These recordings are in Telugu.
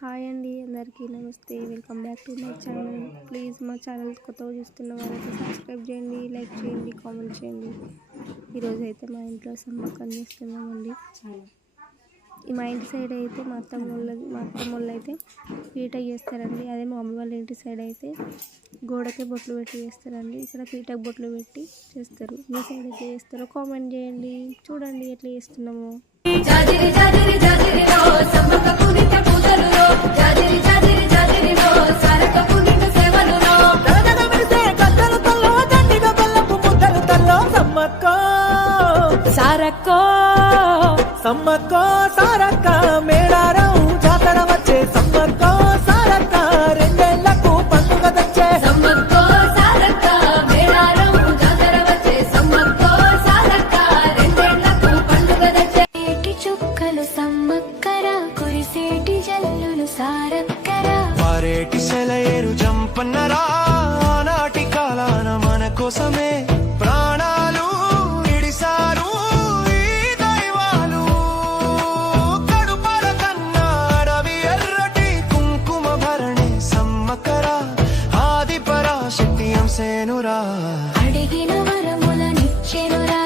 హాయ్ అండి, అందరికీ నమస్తే. Welcome back to my channel. Please మా ఛానల్ కొత్తగా చూస్తున్న వారైతే సబ్స్క్రైబ్ చేయండి, లైక్ చేయండి, కామెంట్ చేయండి. ఈరోజు అయితే మా ఇంట్లో సమ్మక్కని చేస్తున్నామండి. మా ఇంటి సైడ్ అయితే మా అత్తమ్మ అయితే పీట చేస్తారండి. అదే మా మమ్మీ వాళ్ళ ఇంటి సైడ్ అయితే గోడకే బొట్లు పెట్టి చేస్తారండి. ఇక్కడ పీటకు బొట్లు పెట్టి చేస్తారు. మీ సైడ్ ఎట్లా చేస్తారో కామెంట్ చేయండి. చూడండి ఎట్లా చేస్తున్నామో. సమ్మక్కో సారక్క మేడారం జాతర వచ్చే సమ్మక్కో సారక్క రెండేళ్లకు పండుగ తెచ్చే సమ్మక్కో సారక్క మేడారం జాతర వచ్చే సమ్మక్కో సారక్క రెండేళ్లకు పండుగ తెచ్చే ఏటి చుక్కలు సమ్మక్కర కురిసేటి జల్లులు సారక్కర వారేటి సెలయేరు జంపన్నరా నాటి కాలాన మన కోసమే ప్రాణాలు ఇడిసారు అడిగిన వరములనిచ్చెనురా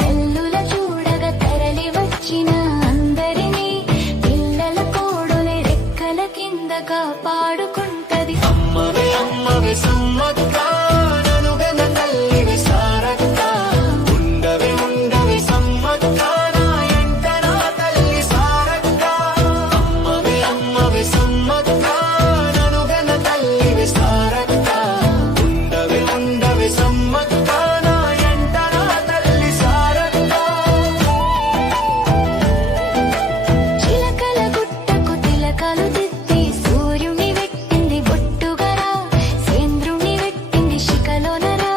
తెల్లుల చూడగ తరలి వచ్చిన అందరినీ పిల్లల కోడుని రెక్కల కింద కాపాడుకుంటది అమ్మవే అమ్మవే సమ్మక్క ననుగన తల్లివి సారక్క ఉండవే ఉండవే సమ్మక్క నా ఎంట నా తల్లి సారక్క అమ్మవే అమ్మవే సమ్మక్క ననుగన తల్లివి సారక్క సమ్మక్క నా ఎంట నా తల్లి సారక్క చిలకల గుట్టకు తిలకలు దిద్ది సూర్యుని పెట్టింది బొట్టుగరా సేంద్రుని పెట్టింది శిఖలోనరా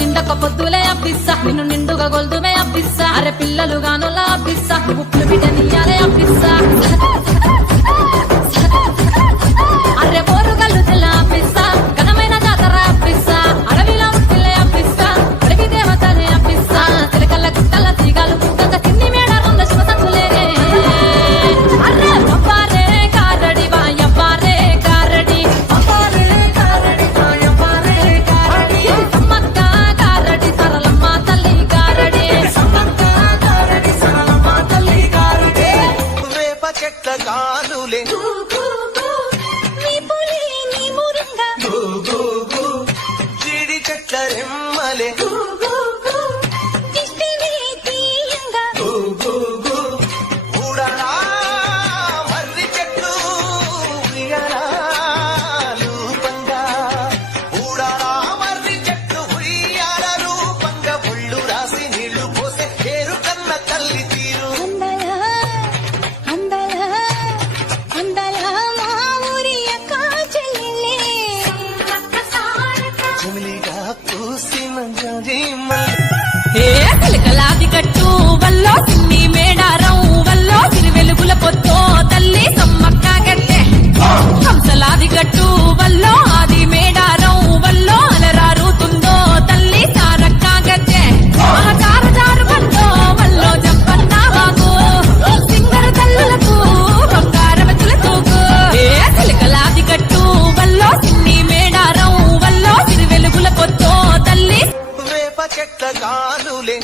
నిండక పొద్దులే అబ్బిస్సా నిన్ను నిండుగా గొల్దుమే అబ్బిస్సా అరే పిల్లలు గానులా అబ్బిస్సా ఉప్పులు బిడ్డ నీయాలే అబ్బిస్సా అరే పోరుగల్లు తెల్ల అబ్బిస్సా ఘనమైన జాతర అబ్బిస్సా అడవిలో ఉట్టిలే అబ్బిస్సా అడవి దేవతలే అబ్బిస్సా తిలకల్ల గుట్టల తీగలు ముగ్గ తిన్ని మేడారంలో శివసత్తులే అరే అబ్బారే కారడి వాయబ్బారే కారడి అబ్బారే కారడి వాయబ్బారే కారడి సమ్మక్క కారడి సరళమ్మ తల్లి కారడి సమ్మక్క కారడి సరళమ్మ తల్లి కారడి వేప చెట్ల కానులే నీ పులి నీ మురంగ జీడి చెట్ల రెమ్మలే దిష్టిని తీయంగా ఊడలా మర్రి చెట్లు ఉయ్యాల రూపంగా ఊడలా మర్రి చెట్లు ఉయ్యాల రూపంగా ఒళ్ళు రాసి నీళ్లు పోసే పేరు కన్న తల్లి తీరు అందల మా ఊరి అక్క చెల్లెలే చెమిలిగా పూసిన జాజి ఏ చిలకలాది గట్టు వల్లో సిన్ని మేడారం వల్లో సిరి వెలుగుల పొద్దో తల్లి సమ్మక్క గట్టె హంసలాది గట్టు వల్లో ఆది మేడారం వల్లో అలరారుతుందో తల్లి సారక్క గట్టె జారు జారు బందో వల్లో జంపన్న బాగు సింగర తల్లులకు బంగారవతుల తూగు ఏ చిలకలాది గట్టు వల్లో సిన్ని మేడారం వల్లో సిరి వెలుగుల పొద్దో తల్లి వేప చెట్ల కానులే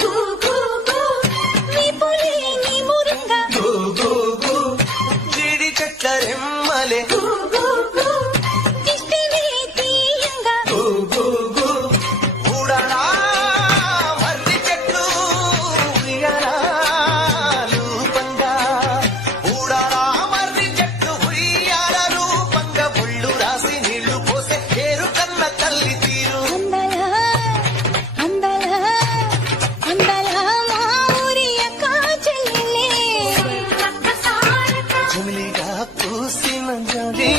నీ పులి నీ మురంగ జీడి చెట్ల రెమ్మలే దిష్టిని తీయంగా ఊడలా మర్రి చెట్లు ఉయ్యాల రూపంగా ఊడలా మర్రి చెట్లు ఉయ్యాల రూపంగా ఒళ్ళు రాసి నీళ్లు పోసే పేరు కన్న తల్లి తీరు అందల మా ఊరి అక్క చెల్లెలే చెమిలిగా పూసిన జాజి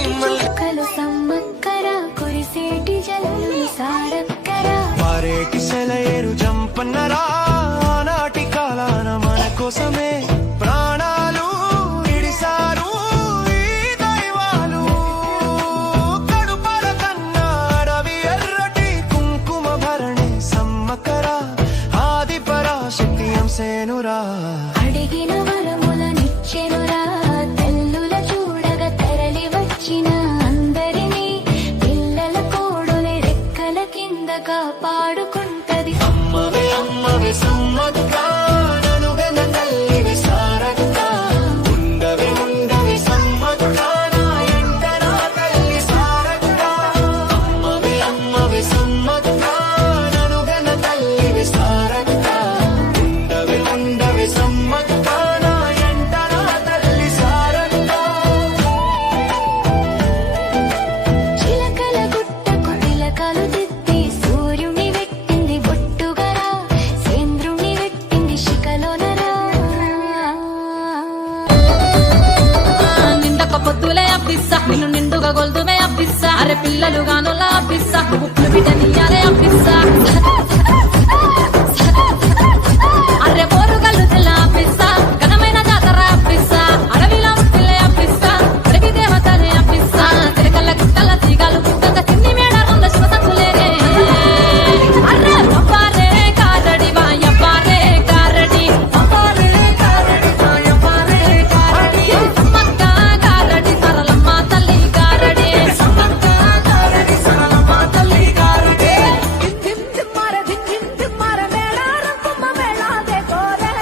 అప్పిస్తా నిన్ను నిండుగా గొల్దుమే అప్పిస్తా అరే పిల్లలు గానులా అప్పిస్తా ఉప్పులు బిడ్డనియాలే అప్పిస్తా అరే బోరుగల్లు తెల్ల అప్పిస్తా ఘనమైన జాతర అప్పిస్తా అడవిలో పిల్లే అప్పిస్తా అడవి దేవతనే అప్పిస్తా తిరగల్ల గుట్టల తీగలు గంగ తిన్ని మేడ రంగ శివసంతులేరే అరే అప్పారే కారడి వాయప్పారే కారడి అప్పారే కారడి వాయప్పారే కారడి సమ్మక్క కారడి సరళమ్మ తల్లి కారడి సమ్మక్క కారడి సరళమ్మ తల్లి కారడి దిం దిం మార మేడారం కుమ్మ మేళాదే కోరే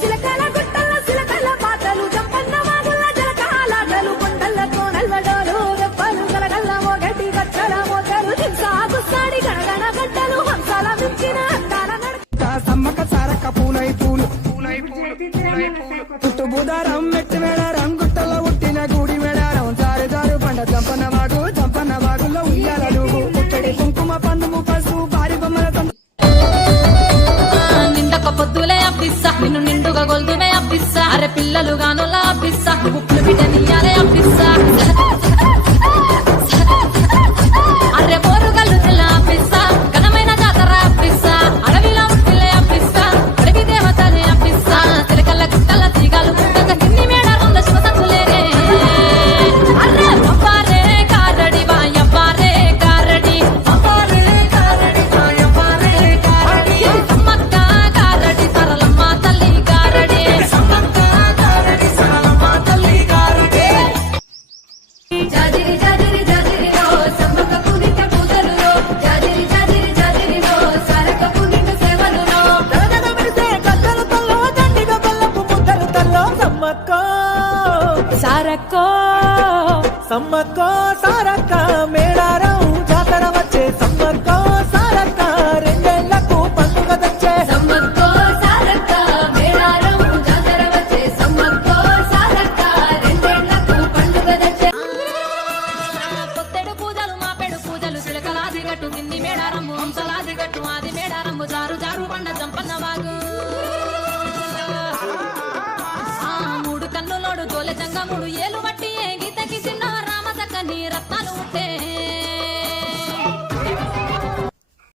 సిలకల గుట్టల సిలకల పాటలు జంపన్న వాగుల జలకాలాటలు కొండల కోనల్వడోలు రెప్పలు గలగల్ల మోగటి గచ్చల మోతలు దింసాగు సాడి గణగణ గంటలు హంసాల మించిన అందాల నడక సమ్మక సారక్క పూలై పూలు చుట్టు బుధారం మెట్టి మేడారం గుట్టలో ఉట్టిన గుడి మేడారం జారు జారు పండ జంపన్న వాగుల్లో ఉయ్యాలలు పుట్టడి కుంకుమ పందుము పసు భారీ బొమ్మల నిండక పొద్దులే అప్పిస్తా నిన్ను నిండుగా గొల్దుమే అప్పిస్తా అరే పిల్లలు గానులా అప్పిస్తా ఉప్పులు బిడ్డనియాలే అప్పిస్తా అరే బోరుగల్లు తెల్ల అప్పిస్తా ఘనమైన జాతర అప్పిస్తా అడవిలో పిల్లే అప్పిస్తా అడవి దేవతనే అప్పిస్తా తిరగల్ల గుట్టల తీగలు గంగ తిన్ని మేడ రంగ శివసంతులేరే అరే అప్పారే కారడి వాయప్పారే కారడి అప్పారే కారడి వాయప్పారే కారడి సమ్మక్క కారడి సరళమ్మ తల్లి కారడి సమ్మక్క కారడి సరళమ్మ తల్లి కారడి జాజిరి జాజిరి జాజిరిలో సమ్మక్క పునిత పూజలులో జాజిరి జాజిరి జాజిరిలో సారక్క పునిత సేవలులో సమ్మక్కో సారక్క మేడారం జాతర వచ్చే సమ్మక్కో సారక్క రెండేళ్లకు పండుగ తెచ్చే సమ్మక్కో సారక్క మేడారం జాతర వచ్చే సమ్మక్కో సారక్క రెండేళ్లకు పండుగ తెచ్చే పొత్తెడు పూజలు మాపెడు పూజలు చిలకలాది గట్టు కింది మేడారంబు హంసలాది గట్టు ఆది మేడారంబు జారు జారు పండ జంపన్న వాగు మూడు కన్నులోడు తోలె జంగముడు ఏలు